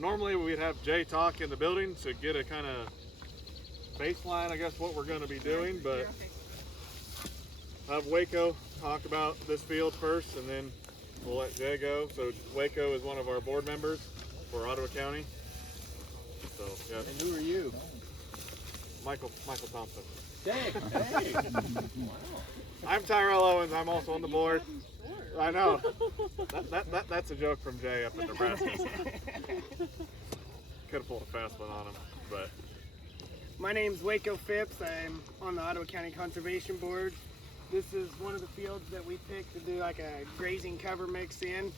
Normally we'd have Jay talk in the building to get a kind of baseline, I guess, what we're going to be doing, but have Waco talk about this field first, and then we'll let Jay go. So Waco is one of our board members for Ottawa County. So yeah. And who are you? Michael Thompson. Hey. Wow. I'm Tyrell Owens. I'm also on the board. I know. That's a joke from Jay up in Nebraska. Could have pulled a fast one on him, but. My name's Waco Phipps. I'm on the Ottawa County Conservation Board. This is one of the fields that we picked to do like a grazing cover mix in.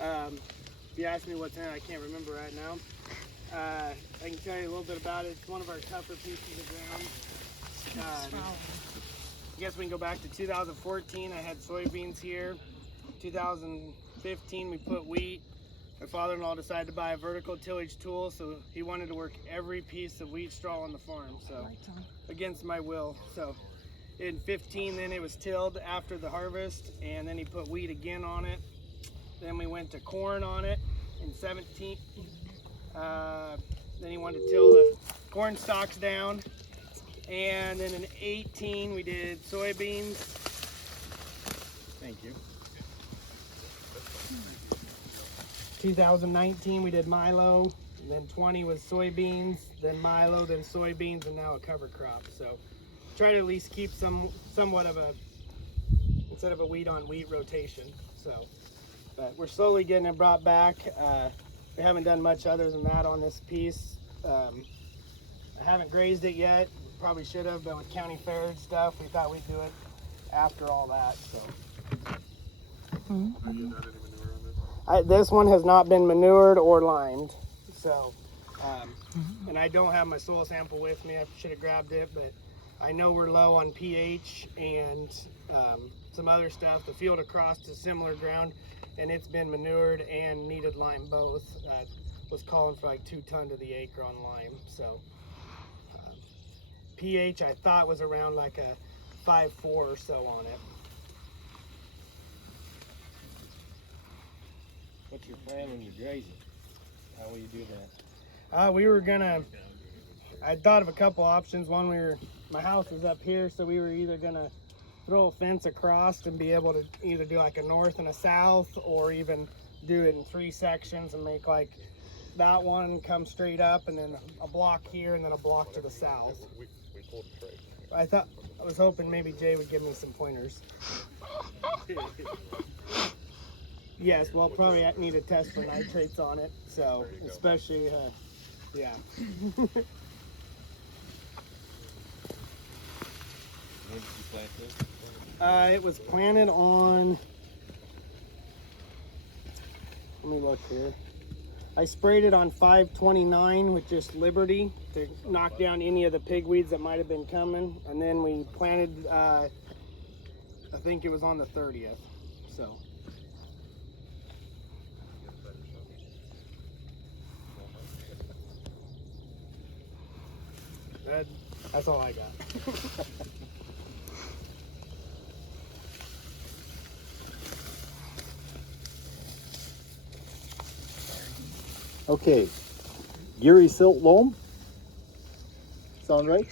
If you ask me what's in it, I can't remember right now. I can tell you a little bit about it. It's one of our tougher pieces of ground. I guess we can go back to 2014. I had soybeans here. 2015 we put wheat. My father-in-law decided to buy a vertical tillage tool, so he wanted to work every piece of wheat straw on the farm, so against my will. So in 15 then it was tilled after the harvest, and then he put wheat again on it. Then we went to corn on it in 17. Then he wanted to till the corn stalks down. And then in 18 we did soybeans. Thank you. 2019 we did milo, and then 20 was soybeans, then milo, then soybeans, and now a cover crop. So try to at least keep somewhat of a, instead of a wheat on wheat rotation. So, but we're slowly getting it brought back. We haven't done much other than that on this piece. I haven't grazed it yet. Probably should have, but with county fair and stuff, we thought we'd do it after all that. So. Have you done any manure on this? This one has not been manured or limed, so and I don't have my soil sample with me. I should have grabbed it, but I know we're low on pH and some other stuff. The field across is similar ground, and it's been manured and needed lime both. Was calling for like 2 tons to the acre on lime. So pH I thought was around like a 5.4 or so on it. What's your plan when you graze it? How will you do that? We were gonna, I thought of a couple options. One, my house is up here, so we were either gonna throw a fence across and be able to either do like a north and a south, or even do it in 3 sections and make like that one come straight up, and then a block here, and then a block to the south. We pulled a trade. I was hoping maybe Jay would give me some pointers. Yes, well, probably I need a test for nitrates on it, so especially, yeah. When did you plant this? It was planted on, let me look here. I sprayed it on 5/29 with just Liberty to knock down any of the pigweeds that might have been coming, and then we planted, I think it was on the 30th, so. That's all I got. Okay, Geary silt loam. Sound right?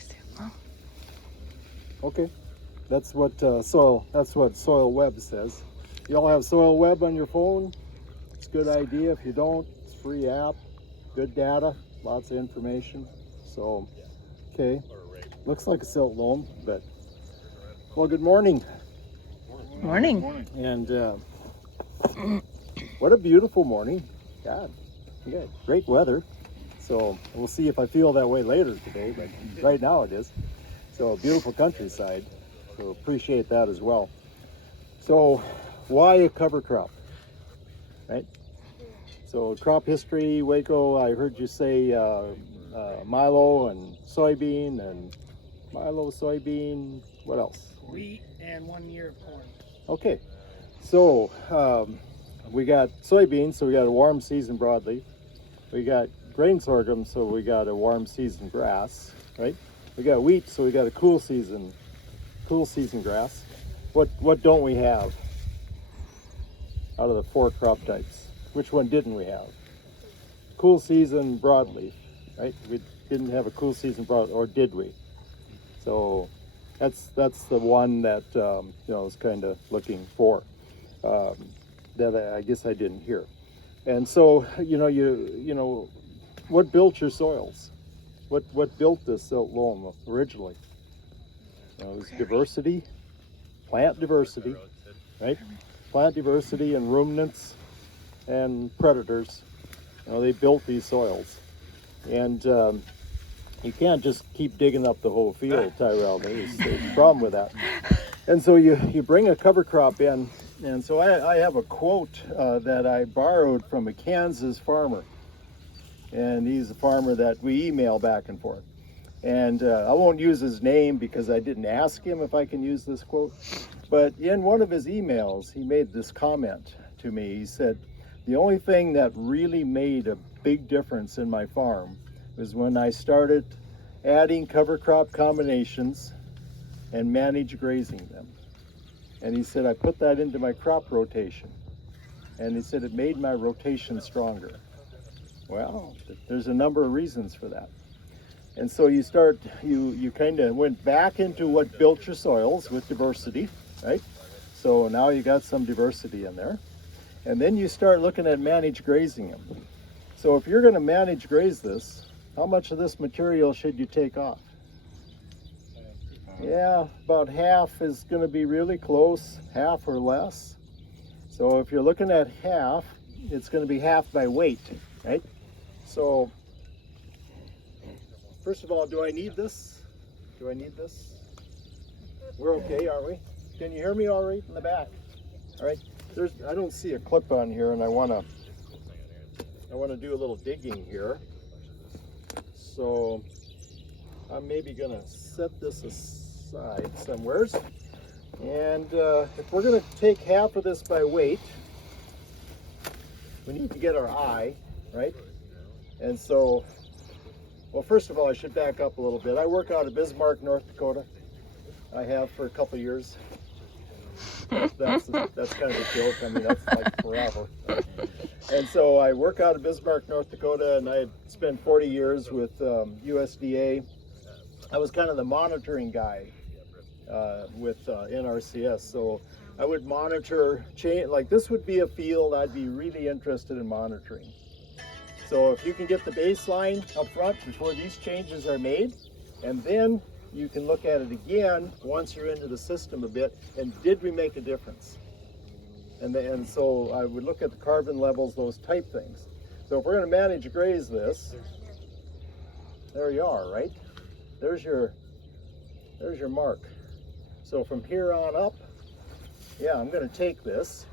Okay, that's what Soil Web says. You all have Soil Web on your phone. It's a good idea. If you don't, it's a free app. Good data, lots of information. So, okay, looks like a silt loam, but well, good morning. Morning. And what a beautiful morning. God. Yeah, great weather. So we'll see if I feel that way later today, but right now it is. So beautiful countryside. So appreciate that as well. So why a cover crop, right? So crop history, Waco, I heard you say milo and soybean, and milo, soybean, what else? Wheat and 1 year of corn. Okay, so we got soybeans, so we got a warm season broadleaf. We got grain sorghum, so we got a warm season grass, right? We got wheat, so we got a cool season grass. What don't we have out of the 4 crop types? Which one didn't we have? cool season broadleaf, right? We didn't have a cool season or did we? So that's the one that I was kind of looking for. That I guess I didn't hear. And so what built your soils? What built this silt loam originally? It was diversity, plant diversity, right? Plant diversity and ruminants and predators. They built these soils, and you can't just keep digging up the whole field, Tyrell. There's a problem with that. And so you bring a cover crop in, and so I have a quote that I borrowed from a Kansas farmer, and he's a farmer that we email back and forth. And I won't use his name because I didn't ask him if I can use this quote, but in one of his emails, he made this comment to me. He said, "The only thing that really made a big difference in my farm was when I started adding cover crop combinations and manage grazing them." And he said, "I put that into my crop rotation." And he said, "It made my rotation stronger." Well, there's a number of reasons for that. And so you kind of went back into what built your soils with diversity, right? So now you got some diversity in there. And then you start looking at manage grazing them. So if you're going to manage graze this, how much of this material should you take off? Yeah, about half is going to be really close, half or less. So if you're looking at half, it's going to be half by weight, right? So first of all, do I need this? Do I need this? We're okay, aren't we? Can you hear me all right in the back? All right. I don't see a clip on here, and I want to do a little digging here. So I'm maybe gonna set this aside somewheres. And if we're gonna take half of this by weight, we need to get our eye, right? And so, well, first of all, I should back up a little bit. I work out of Bismarck, North Dakota. I have for a couple years. That's kind of a joke. I mean, that's like forever. And so I work out of Bismarck, North Dakota, and I spent 40 years with USDA. I was kind of the monitoring guy with NRCS. So I would monitor change. Like this would be a field I'd be really interested in monitoring. So if you can get the baseline up front before these changes are made, and then you can look at it again once you're into the system a bit, and did we make a difference? And so I would look at the carbon levels, those type things. So if we're going to manage graze this, there you are, right? There's your mark. So from here on up, yeah, I'm going to take this.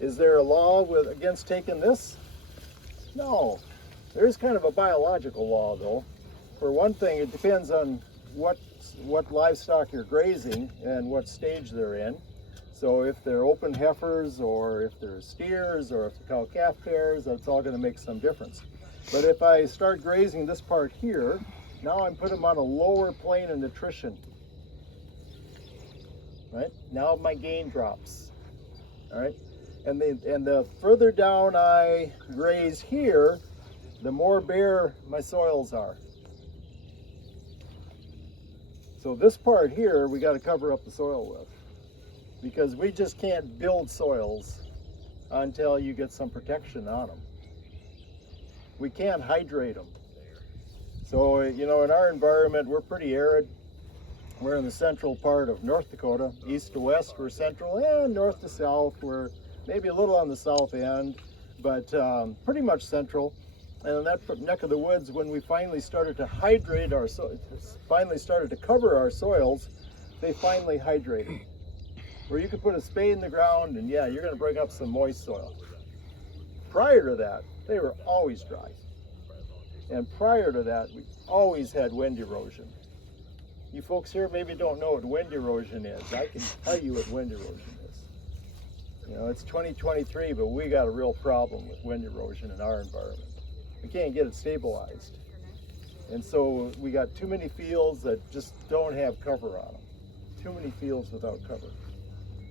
Is there a law against taking this? No. There's kind of a biological law, though. For one thing, it depends on what livestock you're grazing and what stage they're in. So if they're open heifers, or if they're steers, or if they're cow-calf pairs, that's all going to make some difference. But if I start grazing this part here, now I'm putting them on a lower plane of nutrition. Right? Now my gain drops. All right? And the further down I graze here, the more bare my soils are. So this part here, we got to cover up the soil with, because we just can't build soils until you get some protection on them. We can't hydrate them. So, in our environment, we're pretty arid. We're in the central part of North Dakota. East to west, we're central, and north to south, we're maybe a little on the south end, but pretty much central. And in that neck of the woods, when we finally started to hydrate our finally started to cover our soils, they finally hydrated. Where you could put a spade in the ground, and yeah, you're going to bring up some moist soil. Prior to that, they were always dry. And prior to that, we always had wind erosion. You folks here maybe don't know what wind erosion is. I can tell you what wind erosion is. It's 2023, but we got a real problem with wind erosion in our environment. We can't get it stabilized. And so we got too many fields that just don't have cover on them. Too many fields without cover.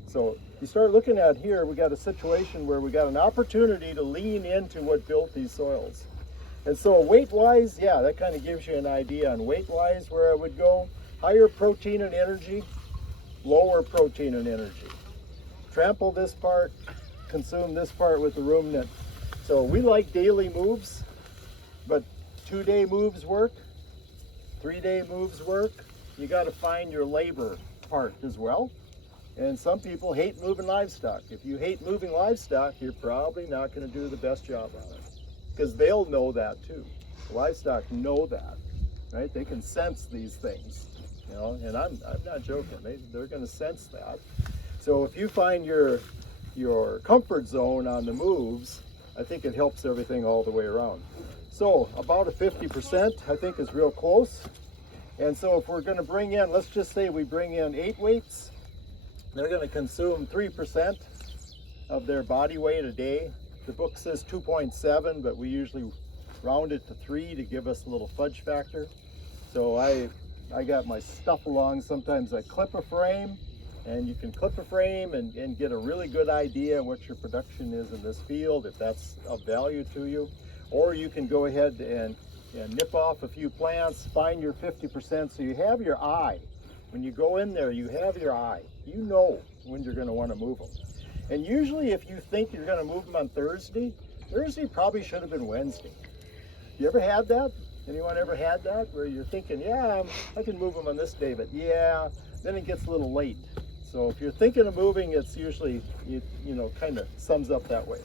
So you start looking at here, we got a situation where we got an opportunity to lean into what built these soils. And so weight-wise, yeah, that kind of gives you an idea on weight-wise where I would go. Higher protein and energy, lower protein and energy. Trample this part, consume this part with the ruminant. So we like daily moves, but 2-day moves work, 3-day moves work. You got to find your labor part as well. And some people hate moving livestock. If you hate moving livestock, you're probably not going to do the best job on it, because they'll know that too. Livestock know that, right? They can sense these things, you know, and I'm not joking. They're going to sense that. So if you find your comfort zone on the moves, I think it helps everything all the way around. So about a 50% I think is real close. And so if we're going to bring in, let's just say we bring in 8 weights, they're going to consume 3% of their body weight a day. The book says 2.7, but we usually round it to 3 to give us a little fudge factor. So I got my stuff along. Sometimes I clip a frame, and you can clip a frame and get a really good idea what your production is in this field, if that's of value to you. Or you can go ahead and nip off a few plants, find your 50%, so you have your eye. When you go in there, you have your eye. You know when you're going to want to move them. And usually if you think you're going to move them on Thursday probably should have been Wednesday. You ever had that? Anyone ever had that? Where you're thinking, yeah, I can move them on this day, but yeah, then it gets a little late. So if you're thinking of moving, it's usually, you know, kind of sums up that way.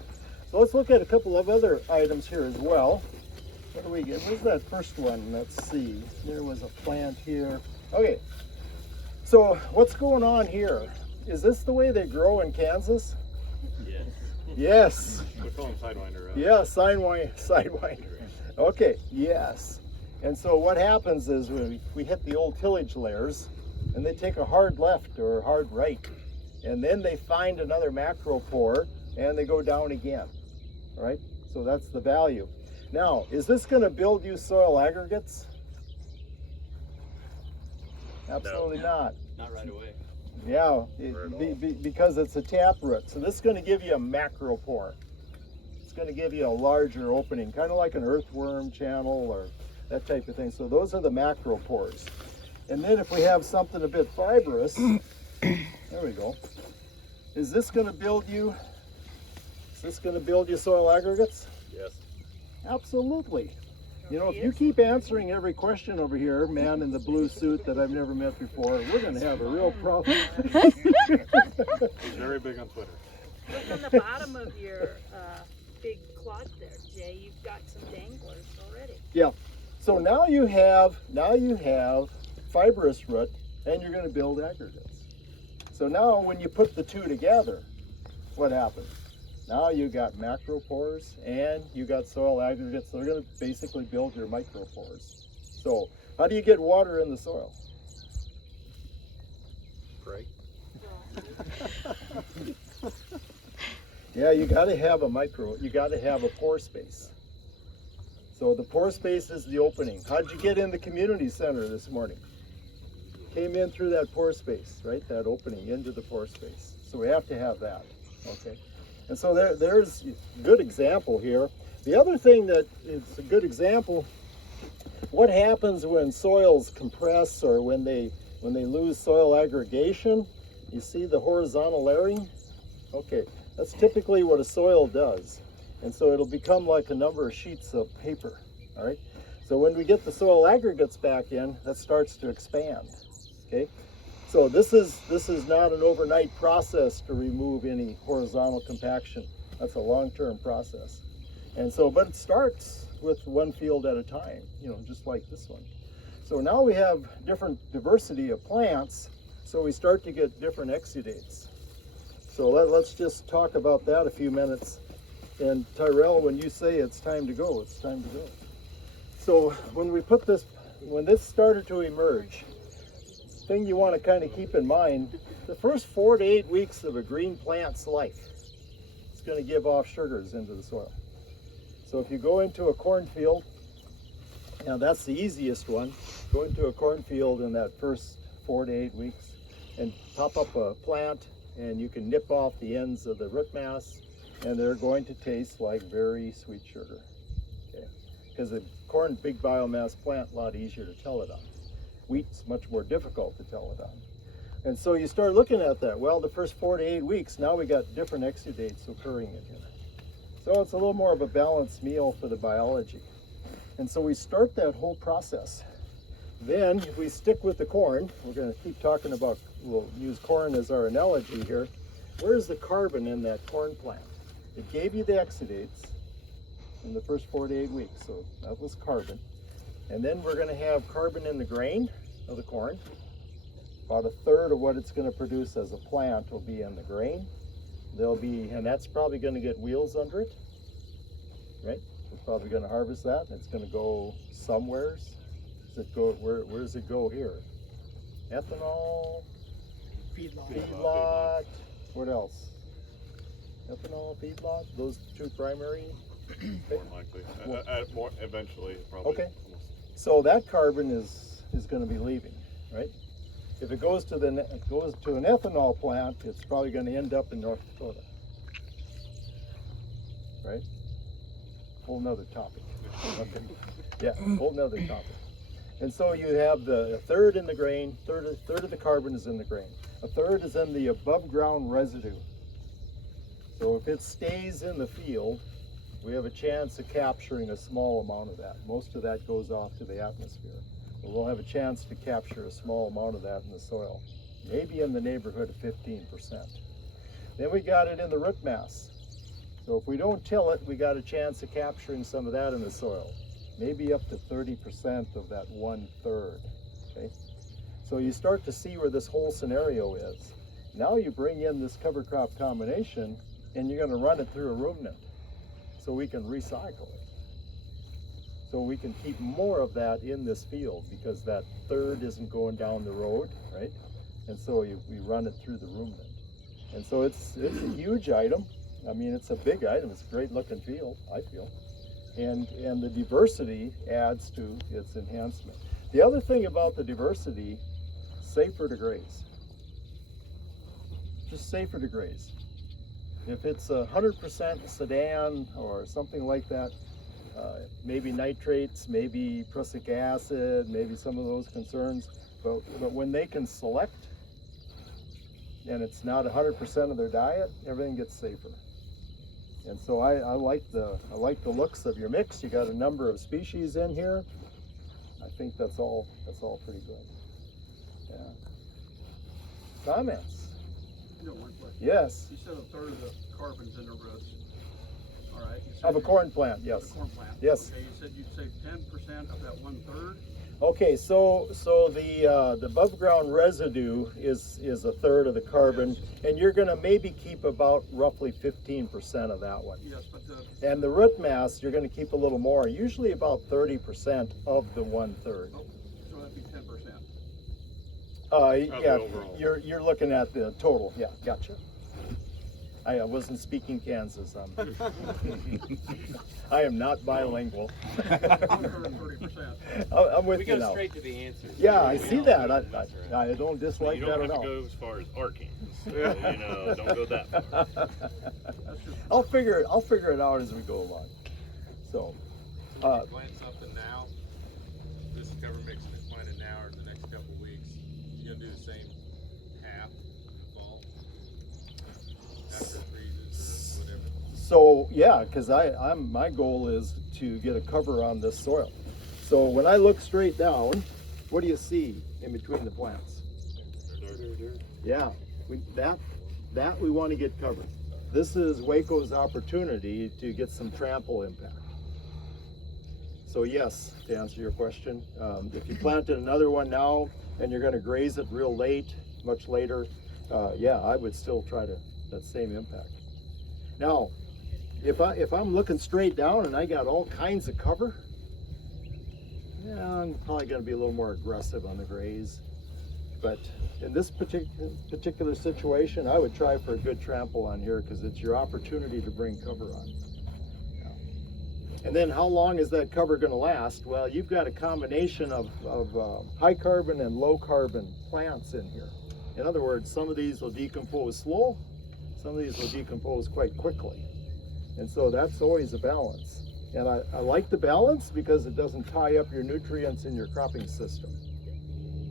So let's look at a couple of other items here as well. What do we get? Where's that first one? Let's see. There was a plant here. Okay. So what's going on here? Is this the way they grow in Kansas? Yes. Yes. We call them sidewinder. Yeah, sidewinder. Okay, yes. And so what happens is we hit the old tillage layers, and they take a hard left or a hard right, and then they find another macropore, and they go down again, right? So that's the value. Now, is this going to build you soil aggregates? Absolutely not. Not right away. Yeah, because it's a taproot. So this is going to give you a macropore. It's going to give you a larger opening, kind of like an earthworm channel or that type of thing. So those are the macropores. And then if we have something a bit fibrous, there we go. Is this going to build you? Is this going to build you soil aggregates? Yes. Absolutely. You know, if you keep answering every question over here, man in the blue suit that I've never met before, we're going to have a real problem. He's very big on Twitter. Look on the bottom of your big cloth there, Jay. You've got some danglers already. Yeah. So now you have fibrous root, and you're going to build aggregates. So now when you put the two together, what happens? Now you got macropores and you got soil aggregates. So they're going to basically build your micropores. So how do you get water in the soil? Right. Yeah, you got to have you got to have a pore space. So the pore space is the opening. How'd you get in the community center this morning? Came in through that pore space, right? That opening into the pore space. So we have to have that, okay? And so there's a good example here. The other thing that is a good example, what happens when soils compress or when they lose soil aggregation? You see the horizontal layering? Okay, that's typically what a soil does. And so it'll become like a number of sheets of paper, all right? So when we get the soil aggregates back in, that starts to expand, okay? So this is not an overnight process to remove any horizontal compaction. That's a long-term process. And so, but it starts with one field at a time, you know, just like this one. So now we have different diversity of plants, so we start to get different exudates. So let's just talk about that a few minutes. And Tyrell, when you say it's time to go, it's time to go. So when this started to emerge, thing you want to kind of keep in mind, the first 4 to 8 weeks of a green plant's life, it's going to give off sugars into the soil. So if you go into a cornfield, now that's the easiest one, go into a cornfield in that first 4 to 8 weeks and pop up a plant, and you can nip off the ends of the root mass, and they're going to taste like very sweet sugar. Okay. because the corn, big biomass plant, a lot easier to tell it on. Wheat's much more difficult to tell it on. And so you start looking at that. Well, the first 4 to 8 weeks, now we got different exudates occurring in here. So it's a little more of a balanced meal for the biology. And so we start that whole process. Then if we stick with the corn, we're going to keep talking about, we'll use corn as our analogy here. Where's the carbon in that corn plant? It gave you the exudates in the first 4 to 8 weeks, so that was carbon. And then we're going to have carbon in the grain of the corn. About a third of what it's going to produce as a plant will be in the grain. There'll be, and that's probably going to get wheels under it, right? We're probably going to harvest that, and it's going to go somewheres. Does it go, where does it go here? Ethanol, feedlot, what else? Ethanol, feedlot, those two primary. More than likely. More eventually, probably. Okay. So that carbon is going to be leaving, right? If it goes to an ethanol plant, it's probably going to end up in North Dakota, right? Whole nother topic. Okay. Yeah, whole nother topic. And so you have a third in the grain, third of the carbon is in the grain. A third is in the above ground residue. So if it stays in the field, we have a chance of capturing a small amount of that. Most of that goes off to the atmosphere. But we'll have a chance to capture a small amount of that in the soil, maybe in the neighborhood of 15%. Then we got it in the root mass. So if we don't till it, we got a chance of capturing some of that in the soil, maybe up to 30% of that 1/3. Okay? So you start to see where this whole scenario is. Now you bring in this cover crop combination, and you're going to run it through a ruminant so we can recycle it. So we can keep more of that in this field because that third isn't going down the road, right? And so we run it through the ruminant. And so it's a huge item. I mean, it's a big item. It's a great looking field, I feel. And the diversity adds to its enhancement. The other thing about the diversity, safer to graze. Just safer to graze. If it's 100% sedan or something like that, maybe nitrates, maybe prussic acid, maybe some of those concerns, but when they can select and it's not 100% of their diet, everything gets safer. And so I like the looks of your mix. You got a number of species in here. I think that's all pretty good. Yeah. Comments? One question. Yes. You said a third of the carbon's in the roots. All right. Of a corn plant, yes. Of a corn plant. Yes. Okay, you said you'd save 10% of that 1/3. Okay, so the above ground residue is a third of the carbon, and you're going to maybe keep about roughly 15% of that one. Yes, but And the root mass, you're going to keep a little more, usually about 30% of the 1/3. so that'd be 10%. Yeah, overall. you're looking at the total. Yeah, gotcha. I wasn't speaking Kansas. I am not bilingual. 30%. I'm with We you go now. straight to the answer. Yeah, I see that. I don't dislike You that don't at have to all. go as far as Arkansas. You know, don't go that far. I'll figure it out as we go along. So, So if you plant something now, this cover mix is planted now or the next couple of weeks, you gonna do the same half in the fall after it freezes or whatever? so yeah, because my goal is to get a cover on this soil. So when I look straight down, what do you see in between the plants? Yeah, that we want to get covered. This is Waco's opportunity to get some trample impact. So yes, to answer your question, if you planted another one now and you're going to graze it real late, much later, yeah, I would still try that same impact. Now, if I'm looking straight down and I got all kinds of cover, yeah, I'm probably going to be a little more aggressive on the graze. But in this particular situation, I would try for a good trample on here because it's your opportunity to bring cover on. Yeah. And then how long is that cover going to last? Well, you've got a combination of high carbon and low carbon plants in here. In other words, some of these will decompose slow, some of these will decompose quite quickly. And so that's always a balance. And I like the balance because it doesn't tie up your nutrients in your cropping system.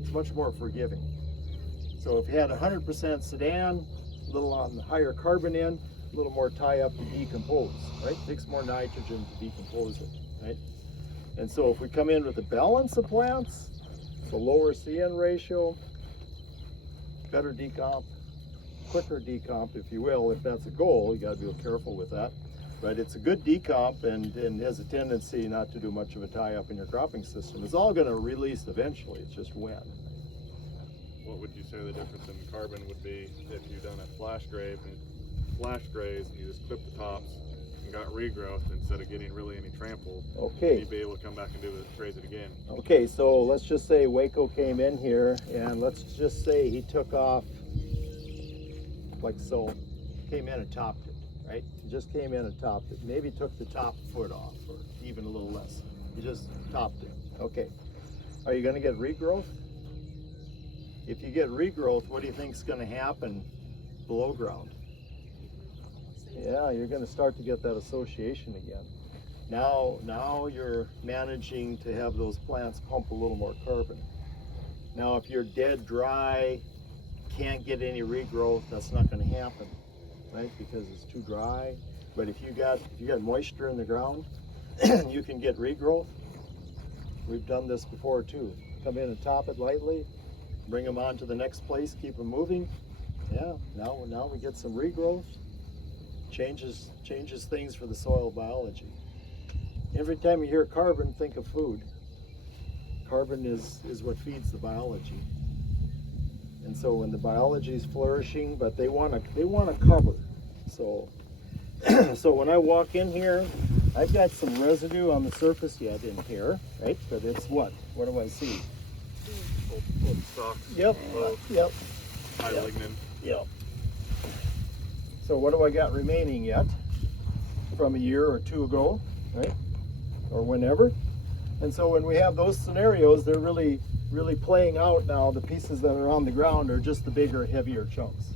It's much more forgiving. So if you had 100% Sudan, a little on the higher carbon end, a little more tie up to decompose, right? Takes more nitrogen to decompose it, right? And so if we come in with a balance of plants, the lower CN ratio, better decomp, quicker decomp, if you will, if that's a goal. You got to be real careful with that. But it's a good decomp and has a tendency not to do much of a tie up in your cropping system. It's all going to release eventually. It's just when. What would you say the difference in carbon would be if you done a flash graze and you just clipped the tops and got regrowth instead of getting really any trample? Okay. You'd be able to come back and graze it again. Okay, so let's just say Waco came in here and let's just say he took off like so, came in and topped it, right? He just came in and topped it. Maybe took the top foot off or even a little less. He just topped it. Okay. Are you going to get regrowth? If you get regrowth, what do you think is going to happen below ground? Yeah, you're going to start to get that association again. Now you're managing to have those plants pump a little more carbon. Now if you're dead dry, can't get any regrowth, that's not going to happen, right? Because it's too dry. But if you got moisture in the ground, you can get regrowth. We've done this before too. Come in and top it lightly, bring them on to the next place, keep them moving. Yeah, now we get some regrowth. Changes things for the soil biology. Every time you hear carbon, think of food. Carbon is what feeds the biology. And so when the biology is flourishing, but they want to cover. So so when I walk in here, I've got some residue on the surface yet in here, right? But it's what? What do I see? Old stalks. Yep. Yep. High lignin. Yep. So what do I got remaining yet from a year or two ago, right? Or whenever. And so when we have those scenarios, they're really playing out now. The pieces that are on the ground are just the bigger, heavier chunks.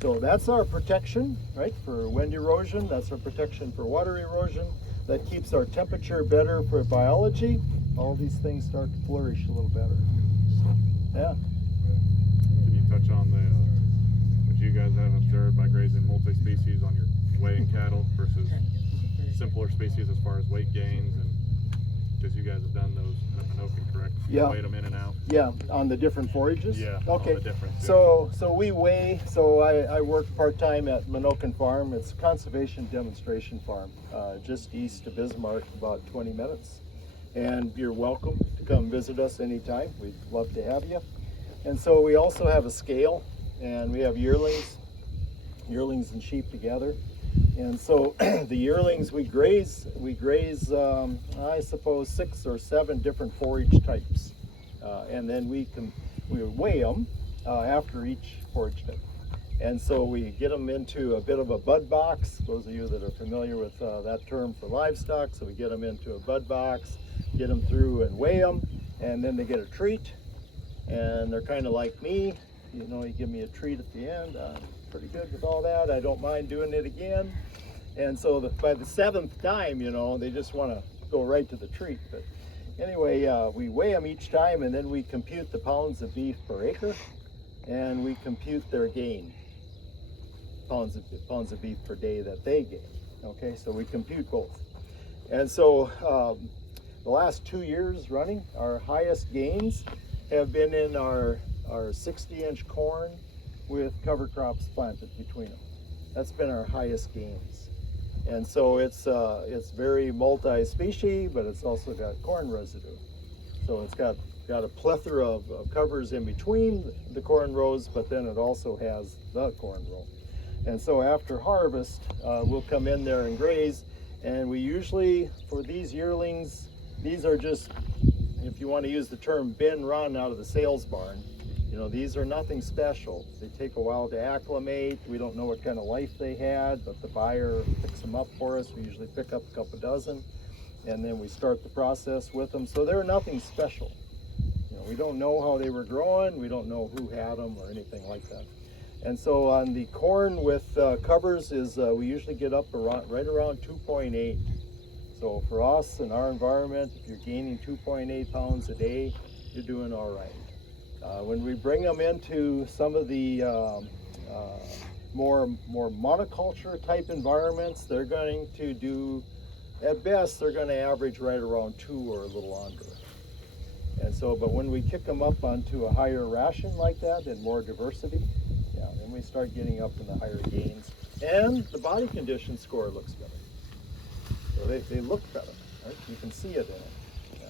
So that's our protection, right, for wind erosion. That's our protection for water erosion. That keeps our temperature better for biology. All these things start to flourish a little better. Yeah. Can you touch on what you guys have observed by grazing multi-species on your weighing cattle versus simpler species as far as weight gains, and because you guys have done those at Minokan, correct? Yeah. Weighed them in and out. Yeah, on the different forages? Yeah. Okay. On the difference, yeah. So we weigh, I work part-time at Minokan Farm. It's a conservation demonstration farm, just east of Bismarck, about 20 minutes. And you're welcome to come visit us anytime. We'd love to have you. And so we also have a scale, and we have yearlings and sheep together. And so the yearlings we graze, I suppose 6 or 7 different forage types. And then we weigh them after each forage type. And so we get them into a bit of a bud box. Those of you that are familiar with that term for livestock, so we get them into a bud box, get them through and weigh them, and then they get a treat. And they're kind of like me, you know, you give me a treat at the end. I'm pretty good with all that. I don't mind doing it again. And so by the 7th time, you know, they just want to go right to the treat. But anyway, we weigh them each time, and then we compute the pounds of beef per acre, and we compute their gain, pounds of beef per day that they gain. Okay, so we compute both. And so the last 2 years running, our highest gains have been in our 60-inch corn with cover crops planted between them. That's been our highest gains. And so it's very multi-species, but it's also got corn residue. So it's got a plethora of covers in between the corn rows, but then it also has the corn row. And so after harvest, we'll come in there and graze, and we usually, for these yearlings, these are just, if you want to use the term bin run out of the sales barn, you know, these are nothing special. They take a while to acclimate. We don't know what kind of life they had, but the buyer picks them up for us. We usually pick up a couple dozen, and then we start the process with them. So they're nothing special. You know, we don't know how they were growing. We don't know who had them or anything like that. And so on the corn with covers we usually get up right around 2.8. So for us in our environment, if you're gaining 2.8 pounds a day, you're doing all right. When we bring them into some of the more monoculture type environments, they're going to do, at best, they're going to average right around 2 or a little under. And so, but when we kick them up onto a higher ration like that and more diversity, yeah, then we start getting up in the higher gains. And the body condition score looks better. So they look better, right? You can see it in it. Yeah.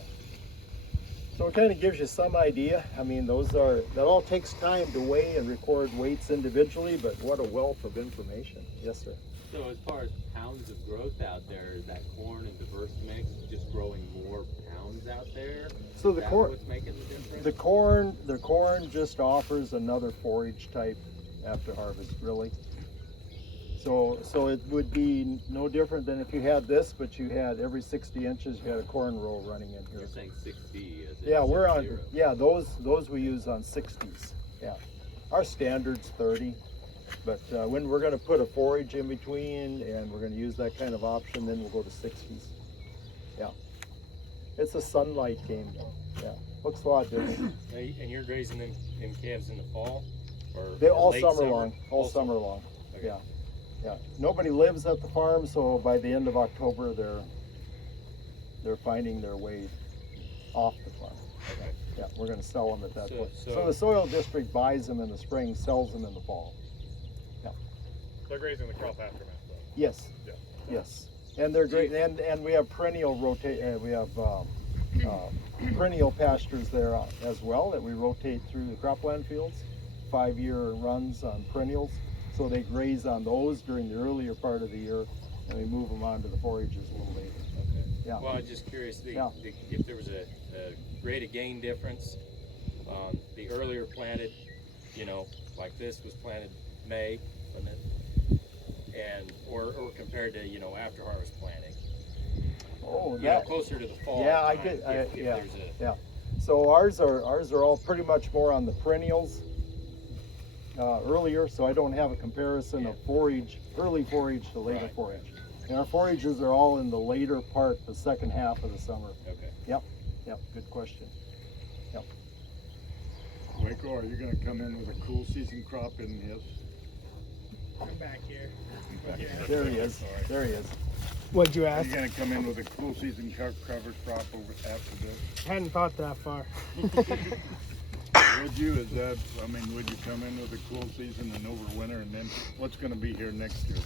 So it kind of gives you some idea. I mean, that all takes time to weigh and record weights individually, but what a wealth of information. Yes, sir. So as far as pounds of growth out there, is that corn and diverse mix just growing more pounds out there? So Is the that corn, what's making the difference? the corn just offers another forage type after harvest, really. So it would be no different than if you had this, but you had every 60 inches, you had a corn row running in here. You're saying 60 as in Yeah, we're on, 60. yeah, those we use on 60s. Yeah, our standard's 30, but when we're going to put a forage in between and we're going to use that kind of option, then we'll go to 60s. Yeah, it's a sunlight game though. Yeah, looks a lot different. And you're grazing them calves in the fall? Or They all late summer long, all summer long. Okay. Yeah, yeah. Nobody lives at the farm, so by the end of October, they're finding their way off the farm. Okay. Yeah, we're going to sell them at that So- point. so- So the soil district buys them in the spring, sells them in the fall. They're grazing the crop aftermath though. Yes. Yeah. Yes. And they're great. And we have perennial perennial pastures there as well that we rotate through the cropland fields. 5-year runs on perennials. So they graze on those during the earlier part of the year, and we move them on to the forages a little later. Okay. Yeah. Well, I'm just curious Yeah. if there was a rate of gain difference on the earlier planted, like this was planted May, wasn't it? Or compared to, after harvest planting. Oh, Closer to the fall. Yeah, I time, get. if Yeah. there's a, Yeah. So ours are all pretty much more on the perennials earlier, so I don't have a comparison of early forage to later Right, forage. And our forages are all in the later part, the second half of the summer. okay. Yep, good question. Yep. Waco, are you gonna come in with a cool season crop in this? I'm back here. There he is. There he is. What'd you Are ask? you gonna come in with a cool season cover crop over after this? Hadn't thought that far. Would you, would you come in with a cool season and over winter, and then what's gonna be here next year?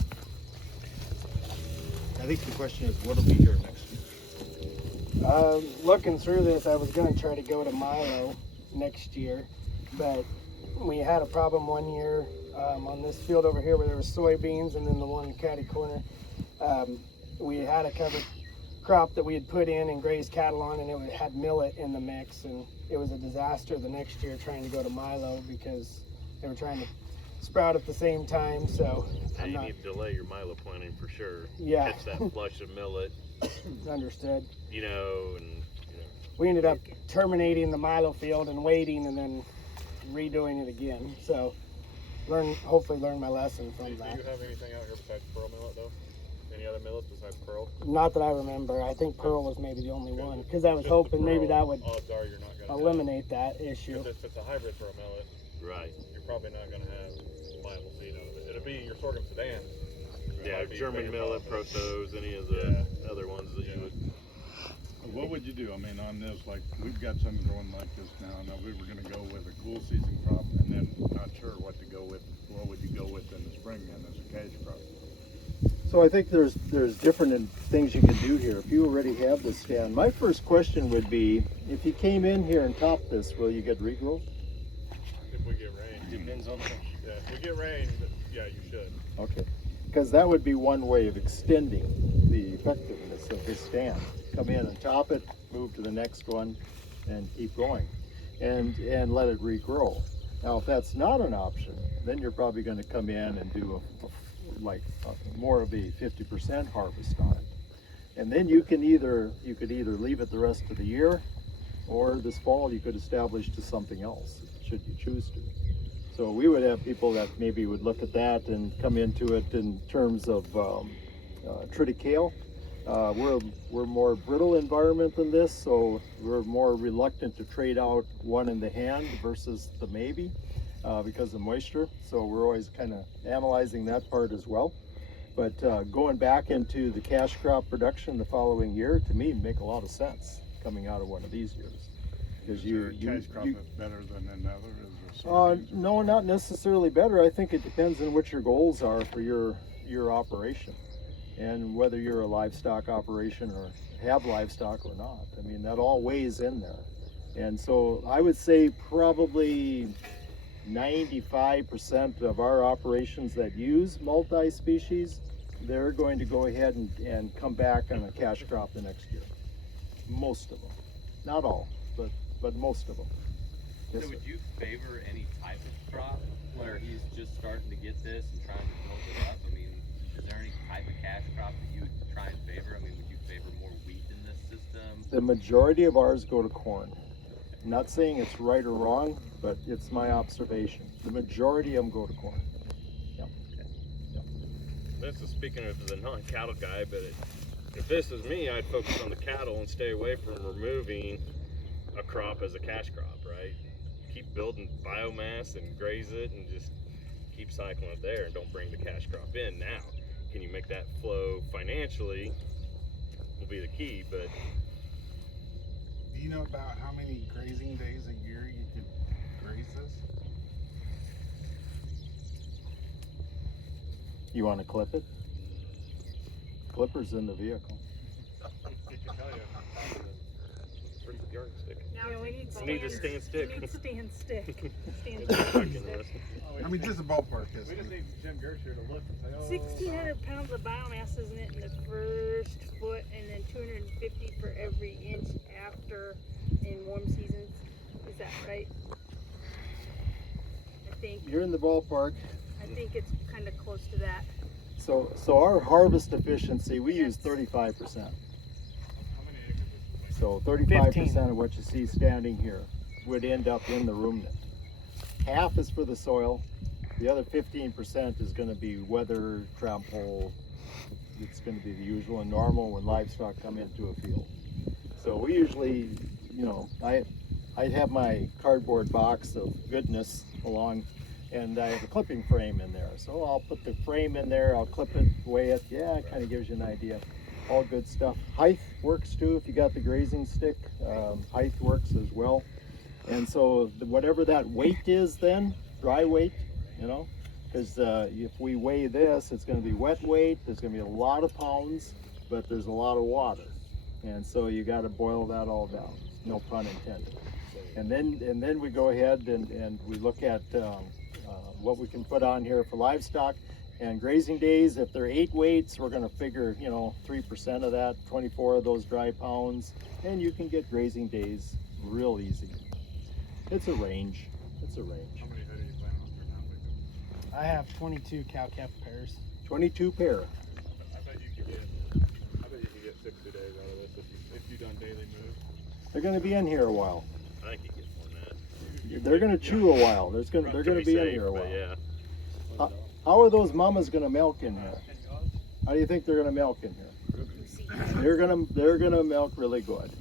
I think the question is, what'll be here next year? Looking through this, I was going to try to go to Milo next year, but we had a problem one year on this field over here where there was soybeans, and then the one catty corner. We had a cover crop that we had put in and grazed cattle on, and it had millet in the mix, and it was a disaster the next year trying to go to Milo because they were trying to sprout at the same time. So You need to delay your Milo planting for sure. Yeah. Catch that flush of millet, understood. and We ended up terminating the Milo field and waiting and then redoing it again. So hopefully learn my lesson from Do that. you have anything out here besides pearl millet though? Any other millets besides pearl? Not that I remember. I think Pearl was maybe the only one because I was Just the hoping maybe pearl, that would odds are you're not gonna eliminate that issue. If it's a hybrid pearl millet, right. you're probably not gonna have viable seed out of it. It'll be your sorghum sedan. Yeah, Might be German bigger millet, problem. protos, any of the other ones that you would. What would you do, on this, like, we've got some growing like this now we were gonna go with a cool season crop, and then not sure what to go with, what would you go with in the spring then as a cash crop? So I think there's different things you can do here. If you already have this stand, my first question would be, if you came in here and topped this, will you get regrowth? If we get rain. Depends on Yeah, if we get rain, yeah, you should. Okay, because that would be one way of extending the effectiveness of this stand. Come in and top it, move to the next one, and keep going, and let it regrow. Now, if that's not an option, then you're probably going to come in and do more of a 50% harvest on it, and then you could either leave it the rest of the year, or this fall you could establish to something else, should you choose to. So we would have people that maybe would look at that and come into it in terms of triticale, We're more brittle environment than this, so we're more reluctant to trade out one in the hand versus the maybe because of moisture. So we're always kind of analyzing that part as well. But going back into the cash crop production the following year, to me, make a lot of sense coming out of one of these years. Because Is there a cash crop that's better than another? Is there soybeans? no, not necessarily better. I think it depends on what your goals are for your operation, and whether you're a livestock operation or have livestock or not. I mean, that all weighs in there. And so I would say probably 95% of our operations that use multi-species, they're going to go ahead and come back on a cash crop the next year. Most of them, not all, but most of them. Yes, So sir. would you favor any type of crop where he's just starting to get this and trying to build it up? I mean, is there any type of cash crop that you would try and favor? I mean, would you favor more wheat in this system? The majority of ours go to corn. I'm not saying it's right or wrong, but it's my observation. The majority of them go to corn. This is speaking of the non-cattle guy, but if this is me, I'd focus on the cattle and stay away from removing a crop as a cash crop, right? Keep building biomass and graze it and just keep cycling it there and don't bring the cash crop in. Now, can you make that flow financially will be the key, but Do you know about how many grazing days a year you could graze this? You want to clip it? Clipper's in the vehicle. He can tell you how fast it is. pretty good yardstick. Yeah, we need We need a stand stick. We need stand stick. Stand Fucking stick. list. I mean, just a ballpark We just estimate. need Jim Gersh here to look and say, oh. 1,600 pounds of biomass, isn't it, in the first foot, and then 250 for every inch after in warm seasons? Is that right? You're in the ballpark. I think it's kind of close to that. So our harvest efficiency, we use 35%. So 35% of what you see standing here would end up in the ruminant. Half is for the soil. The other 15% is going to be weather, trample. It's going to be the usual and normal when livestock come into a field. So we usually, I'd have my cardboard box of goodness along, and I have a clipping frame in there. So I'll put the frame in there, I'll clip it, weigh it. Yeah, it kind of gives you an idea. All good stuff. Height works too if you got the grazing stick. Height works as well. And so whatever that weight is then, dry weight, because if we weigh this, it's going to be wet weight. There's going to be a lot of pounds, but there's a lot of water. And so you got to boil that all down. No pun intended. And then we go ahead and we look at what we can put on here for livestock. And grazing days, if they're 8 weights, we're going to figure 3% of that, 24 of those dry pounds, and you can get grazing days real easy. It's a range. How many head are you planning on putting out, Waco? I have 22 cow-calf pairs. 22 pair. I bet you could get 60 days out of this if you done daily moves. They're going to be in here a while. I think you get more than that. They're going to chew a while. They're going to be in here a while. Yeah. How are those mamas going to milk in here? How do you think they're going to milk in here? They're going to milk really good.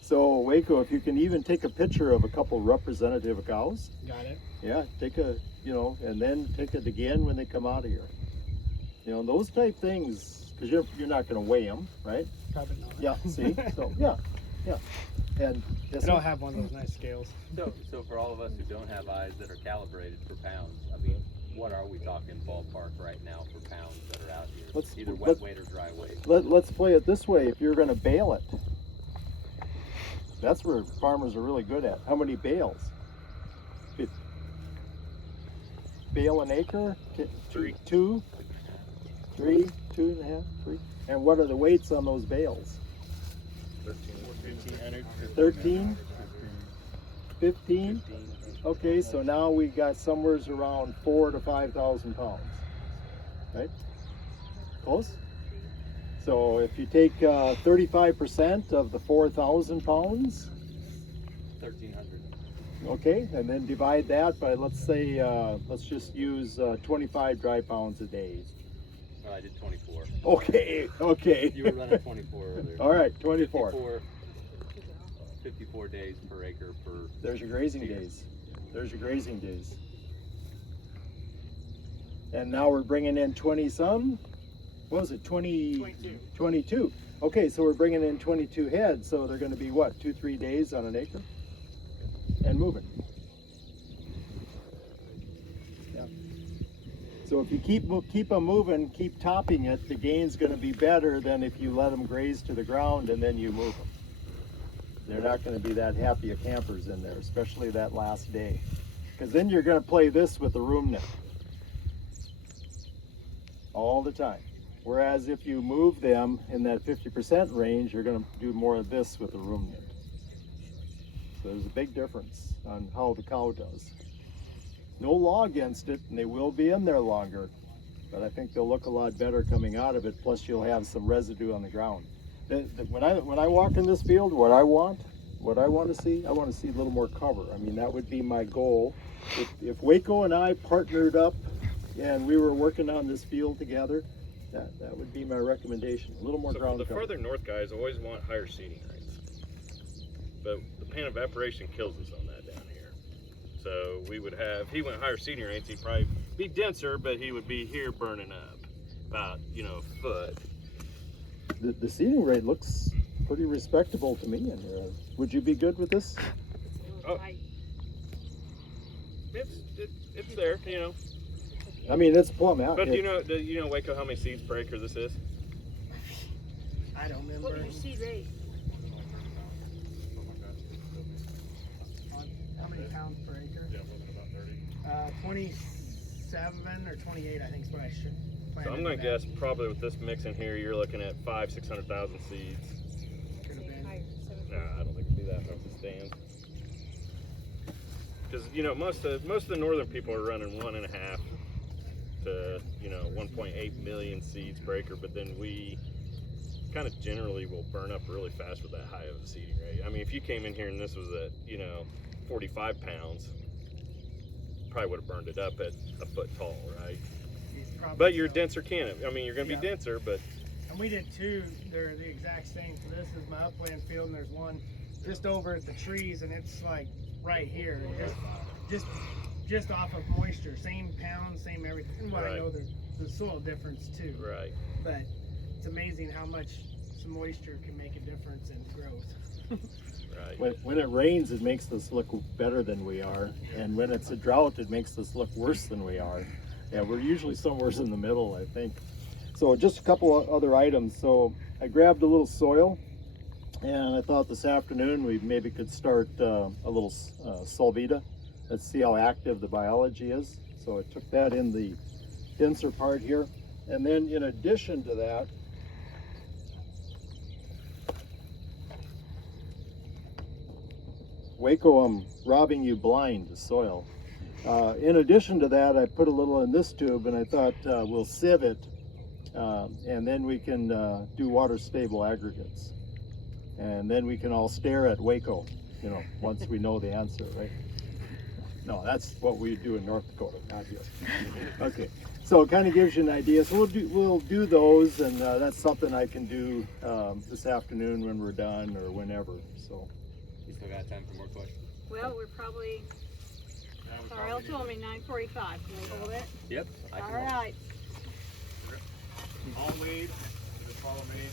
So Waco, if you can even take a picture of a couple representative cows. Got it. Yeah, take a, and then take it again when they come out of here. Those type things, because you're not going to weigh them, right? Probably not. Yeah, see? So, yeah. And I don't have one of those nice scales. So for all of us who don't have eyes that are calibrated for pounds, I mean, what are we talking ballpark right now for pounds that are out here? Either wet weight or dry weight. Let's play it this way. If you're going to bale it, that's where farmers are really good at. How many bales? Bale an acre? 3. 2, 3, 2.5, 3. And what are the weights on those bales? 13, 15. Okay, so now we got somewhere around 4,000 to 5,000 pounds, right? Close? So if you take 35% of the 4,000 pounds, 1,300. okay, and then divide that by, let's say, let's just use 25 dry pounds a day. I did 24. Okay. You were running 24 earlier. All right, 24. 54 days per acre per. There's your grazing seeder. days. There's your grazing days. And now we're bringing in 20 some. What was it? 22. 22. Okay, so we're bringing in 22 heads. So they're going to be what? 2-3 days on an acre, and moving. Yeah. So if you keep them moving, keep topping it, the gain's going to be better than if you let them graze to the ground and then you move them. They're not going to be that happy of campers in there, especially that last day. Because then you're going to play this with the room net all the time. Whereas if you move them in that 50% range, you're going to do more of this with the room net. So there's a big difference on how the cow does. No law against it, and they will be in there longer, but I think they'll look a lot better coming out of it. Plus, you'll have some residue on the ground. When I walk in this field, what I want to see, I want to see a little more cover. I mean, that would be my goal. If Waco and I partnered up and we were working on this field together, that would be my recommendation. A little more ground The cover. further north guys always want higher seeding rates, but the pan evaporation kills us on that down here. So we would have, if he went higher seeding rates, he'd probably be denser, but he would be here burning up about, a foot. The seeding rate looks pretty respectable to me in here. Would you be good with this? Oh, it's there, I mean, it's plumb out. But do you know Waco how many seeds per acre this is? I don't remember. What was your seed rate? How many pounds per acre? Yeah, wasn't about 30. 27 or 28, I think is what I should plan. So I'm gonna guess probably with this mix in here, you're looking at 500,000-600,000 seeds. Could have been. Nah, I don't think it'd be that much to stand. Because most of the northern people are running 1.5 to 1.8 million seeds per acre, but then we kind of generally will burn up really fast with that high of a seeding rate. I mean, if you came in here and this was at 45 pounds, probably would have burned it up at a foot tall, right? But you're denser cannon. I mean, you're going to be denser, but. And we did two. They're the exact same. So this is my upland field, and there's one just over at the trees, and it's like right here, and just off of moisture. Same pound, same everything. And what I know, there's soil difference too. Right. But it's amazing how much some moisture can make a difference in growth. Right. When it rains, it makes us look better than we are, and when it's a drought, it makes us look worse than we are. Yeah, we're usually somewhere in the middle, I think. So just a couple of other items. So I grabbed a little soil, and I thought this afternoon we maybe could start a little Solvita. Let's see how active the biology is. So I took that in the denser part here. And then in addition to that, Waco, I'm robbing you blind, the soil. In addition to that, I put a little in this tube, and I thought we'll sieve it, and then we can do water stable aggregates. And then we can all stare at Waco, once we know the answer, right? No, that's what we do in North Dakota, not here. Okay, so it kind of gives you an idea. So we'll do those, and that's something I can do this afternoon when we're done or whenever. So. You still got time for more questions? Well, we're probably. Carl told me 9:45. Can we hold it? Yep. All right. All weed, just follow me.